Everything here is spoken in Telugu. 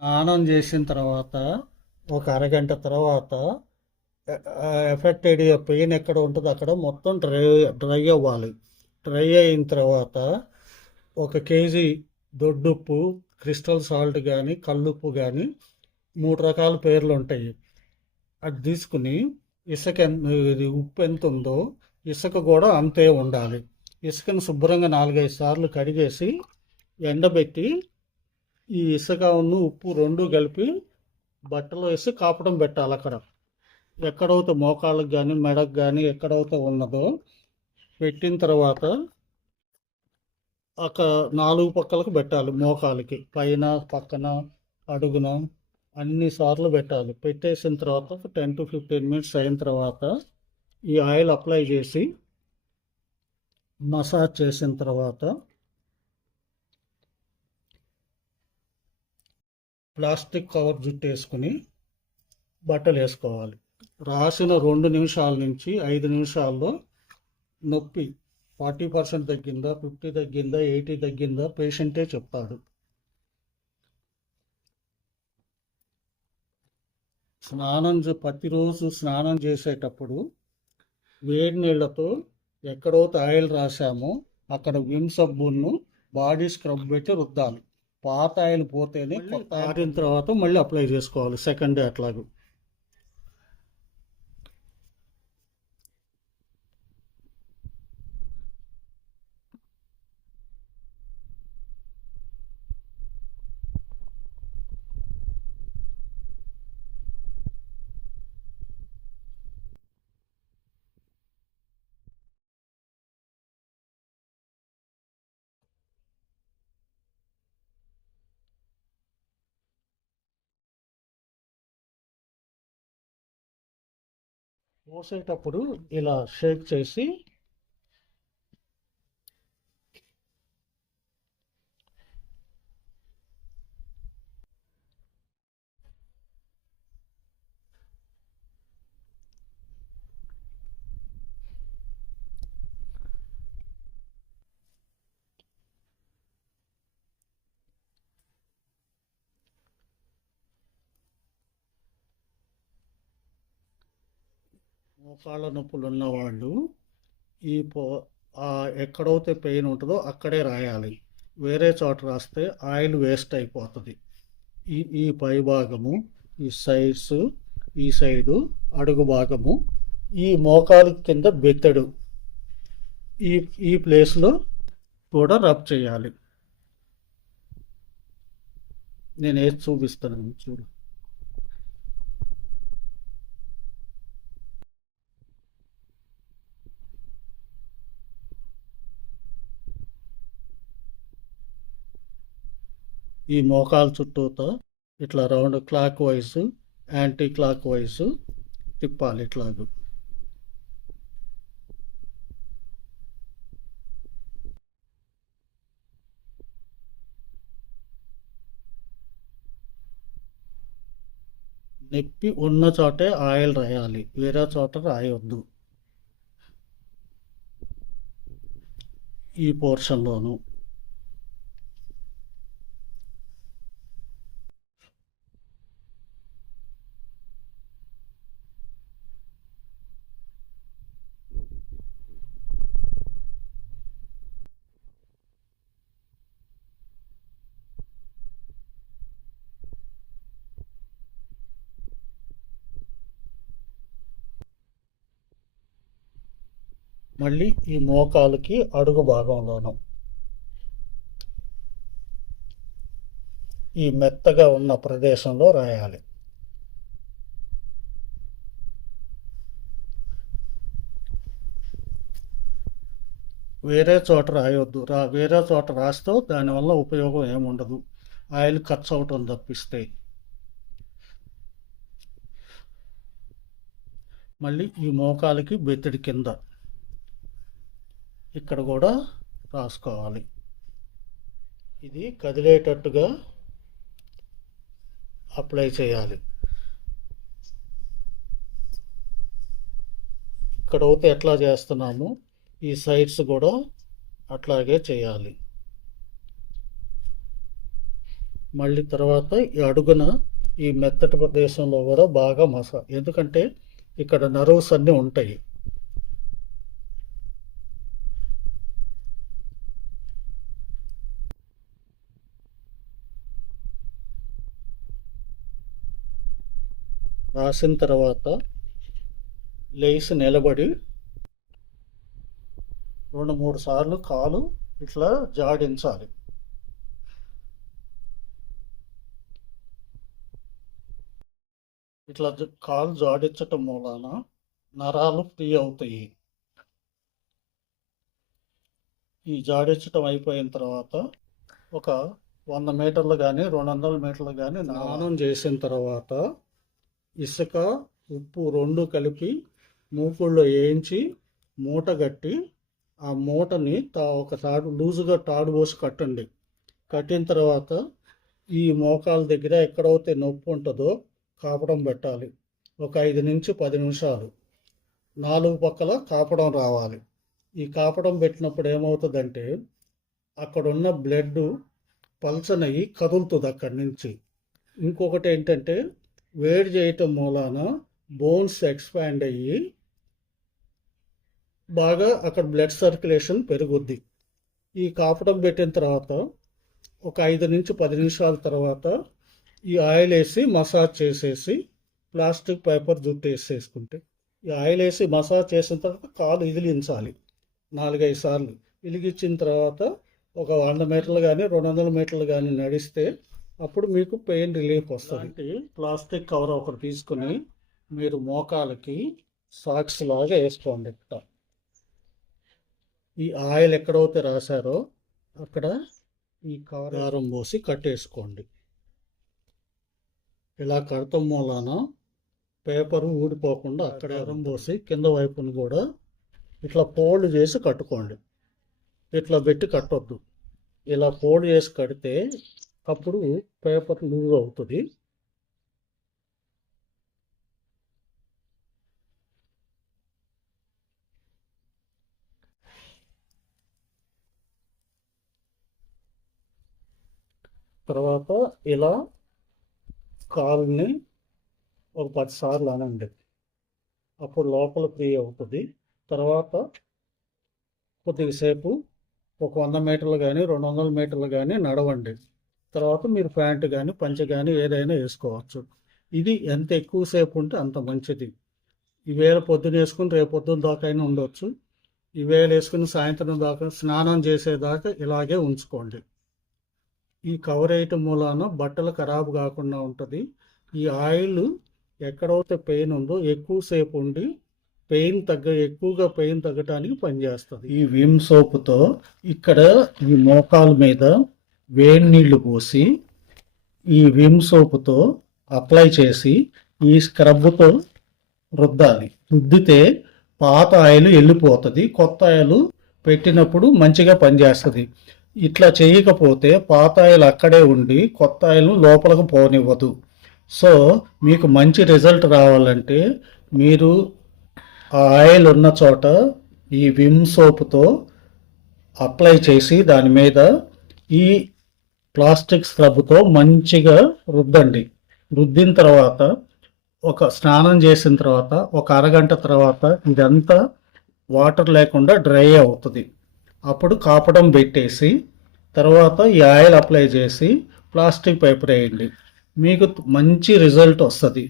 స్నానం చేసిన తర్వాత ఒక అరగంట తర్వాత ఎఫెక్టెడ్ పెయిన్ ఎక్కడ ఉంటుందో అక్కడ మొత్తం డ్రై అవ్వాలి. డ్రై అయిన తర్వాత 1 కేజీ దొడ్డుప్పు, క్రిస్టల్ సాల్ట్ కానీ కల్లుప్పు కానీ 3 రకాల పేర్లు ఉంటాయి. అది తీసుకుని ఇది ఉప్పు ఎంత ఉందో ఇసుక కూడా అంతే ఉండాలి. ఇసుకను శుభ్రంగా 4-5 సార్లు కడిగేసి ఎండబెట్టి ఈ ఇసుక ఉప్పు రెండు కలిపి బట్టలో వేసి కాపడం పెట్టాలి. అక్కడ ఎక్కడైతే మోకాళ్ళకి కానీ మెడకు కానీ ఎక్కడైతే ఉన్నదో పెట్టిన తర్వాత అక్కడ 4 పక్కలకు పెట్టాలి. మోకాలికి పైన పక్కన అడుగున అన్ని సార్లు పెట్టాలి. పెట్టేసిన తర్వాత 10 to 15 మినిట్స్ అయిన తర్వాత ఈ ఆయిల్ అప్లై చేసి మసాజ్ చేసిన తర్వాత ప్లాస్టిక్ కవర్ జుట్టు వేసుకుని బట్టలు వేసుకోవాలి. రాసిన 2 నిమిషాల నుంచి 5 నిమిషాల్లో నొప్పి 40% తగ్గిందా, 50 తగ్గిందా, 80 తగ్గిందా పేషెంటే చెప్తాడు. ప్రతిరోజు స్నానం చేసేటప్పుడు వేడి నీళ్ళతో ఎక్కడైతే ఆయిల్ రాసామో అక్కడ విమ్ సబ్బును బాడీ స్క్రబ్ పెట్టి రుద్దాలి. పాత ఆయిల్ పోతేనే కొత్త ఆరిన తర్వాత మళ్ళీ అప్లై చేసుకోవాలి. సెకండ్ డే అట్లాగే. పోసేటప్పుడు ఇలా షేక్ చేసి మోకాళ్ళ నొప్పులు ఉన్నవాళ్ళు ఈ ఎక్కడైతే పెయిన్ ఉంటుందో అక్కడే రాయాలి. వేరే చోట రాస్తే ఆయిల్ వేస్ట్ అయిపోతుంది. ఈ పై భాగము, ఈ సైడ్స్, ఈ సైడు అడుగు భాగము, ఈ మోకాలు కింద బెత్తడు ఈ ప్లేస్లో కూడా రబ్ చేయాలి. నేను ఏది చూపిస్తాను చూడు. ఈ మోకాలు చుట్టూతో ఇట్లా round clock wise, anti clock wise తిప్పాలి ఇట్లాగ. నొప్పి ఉన్న చోటే ఆయిల్ రాయాలి, వేరే చోట రాయొద్దు. ఈ పోర్షన్లోను మళ్ళీ ఈ మోకాలుకి అడుగు భాగంలోను ఈ మెత్తగా ఉన్న ప్రదేశంలో రాయాలి. వేరే చోట రాయొద్దు. వేరే చోట రాస్తే దానివల్ల ఉపయోగం ఏముండదు, ఆయిల్ ఖర్చు అవటం తప్పిస్తే. మళ్ళీ ఈ మోకాలికి బెత్తడి కింద ఇక్కడ కూడా రాసుకోవాలి. ఇది కదిలేటట్టుగా అప్లై చేయాలి. ఇక్కడ అయితే ఎట్లా చేస్తున్నాము ఈ సైడ్స్ కూడా అట్లాగే చేయాలి. మళ్ళీ తర్వాత ఈ అడుగున ఈ మెత్తటి ప్రదేశంలో కూడా బాగా ఎందుకంటే ఇక్కడ నర్వ్స్ అన్నీ ఉంటాయి. రాసిన తర్వాత లేచి నిలబడి 2-3 సార్లు కాలు ఇట్లా జాడించాలి. ఇట్లా కాలు జాడించటం మూలాన నరాలు ఫ్రీ అవుతాయి. ఈ జాడించటం అయిపోయిన తర్వాత ఒక 100 మీటర్లు కానీ 200 మీటర్లు కానీ స్నానం చేసిన తర్వాత ఇసుక ఉప్పు 2 కలిపి మూకుళ్ళో వేయించి మూట కట్టి ఆ మూటని ఒక తాడు లూజుగా తాడు పోసి కట్టండి. కట్టిన తర్వాత ఈ మోకాల దగ్గర ఎక్కడైతే నొప్పి ఉంటుందో కాపడం పెట్టాలి. ఒక 5 నుంచి 10 నిమిషాలు 4 పక్కల కాపడం రావాలి. ఈ కాపడం పెట్టినప్పుడు ఏమవుతుందంటే అక్కడున్న బ్లడ్ పల్చనయ్యి కదులుతుంది అక్కడి నుంచి. ఇంకొకటి ఏంటంటే వేడి చేయటం మూలాన బోన్స్ ఎక్స్పాండ్ అయ్యి బాగా అక్కడ బ్లడ్ సర్క్యులేషన్ పెరుగుద్ది. ఈ కాపడం పెట్టిన తర్వాత ఒక 5 నుంచి 10 నిమిషాల తర్వాత ఈ ఆయిల్ వేసి మసాజ్ చేసేసి ప్లాస్టిక్ పేపర్ జుట్టు వేసేసుకుంటే ఈ ఆయిల్ వేసి మసాజ్ చేసిన తర్వాత కాలు ఇదిలించాలి 4-5 సార్లు. ఇలిగించిన తర్వాత ఒక 100 మీటర్లు కానీ 200 మీటర్లు కానీ నడిస్తే అప్పుడు మీకు పెయిన్ రిలీఫ్ వస్తుంది. ప్లాస్టిక్ కవర్ ఒకటి తీసుకుని మీరు మోకాలకి సాక్స్ లాగా వేసుకోండి. ఈ ఆయిల్ ఎక్కడైతే రాశారో అక్కడ ఈ కవర్ దారం పోసి కట్టేసుకోండి. ఇలా కడతం మూలాన పేపరు ఊడిపోకుండా అక్కడ దారం పోసి కింద వైపును కూడా ఇట్లా ఫోల్డ్ చేసి కట్టుకోండి. ఇట్లా పెట్టి కట్టొద్దు. ఇలా ఫోల్డ్ చేసి కడితే అప్పుడు పేపర్ లూజ్ అవుతుంది. తర్వాత ఇలా కాలుని ఒక 10 సార్లు అనండి. అప్పుడు లోపల ఫ్రీ అవుతుంది. తర్వాత కొద్దిసేపు ఒక 100 మీటర్లు కానీ 200 మీటర్లు కానీ నడవండి. తర్వాత మీరు ప్యాంటు కానీ పంచె కానీ ఏదైనా వేసుకోవచ్చు. ఇది ఎంత ఎక్కువసేపు ఉంటే అంత మంచిది. ఈవేళ పొద్దున వేసుకుని రేపు పొద్దున్న దాకా అయినా ఉండవచ్చు. ఈవేళ వేసుకుని సాయంత్రం దాకా స్నానం చేసేదాకా ఇలాగే ఉంచుకోండి. ఈ కవర్ వేయటం మూలాన బట్టలు ఖరాబు కాకుండా ఉంటుంది. ఈ ఆయిల్ ఎక్కడైతే పెయిన్ ఉందో ఎక్కువసేపు ఉండి ఎక్కువగా పెయిన్ తగ్గటానికి పనిచేస్తుంది. ఈ విమ్ సోపుతో ఇక్కడ ఈ మోకాల మీద వేడి నీళ్లు పోసి ఈ విమ్ సోపుతో అప్లై చేసి ఈ స్క్రబ్తో రుద్దాలి. రుద్దితే పాత ఆయిల్ వెళ్ళిపోతుంది. కొత్త ఆయిల్ పెట్టినప్పుడు మంచిగా పనిచేస్తుంది. ఇట్లా చేయకపోతే పాత ఆయిల్ అక్కడే ఉండి కొత్త ఆయిల్ లోపలికి పోనివ్వదు. సో మీకు మంచి రిజల్ట్ రావాలంటే మీరు ఆ ఆయిల్ ఉన్న చోట ఈ విమ్ సోపుతో అప్లై చేసి దాని మీద ఈ ప్లాస్టిక్ స్క్రబ్తో మంచిగా రుద్దండి. రుద్దిన తర్వాత స్నానం చేసిన తర్వాత ఒక అరగంట తర్వాత ఇదంతా వాటర్ లేకుండా డ్రై అవుతుంది. అప్పుడు కాపడం పెట్టేసి తర్వాత ఈ ఆయిల్ అప్లై చేసి ప్లాస్టిక్ పేపర్ వేయండి. మీకు మంచి రిజల్ట్ వస్తుంది.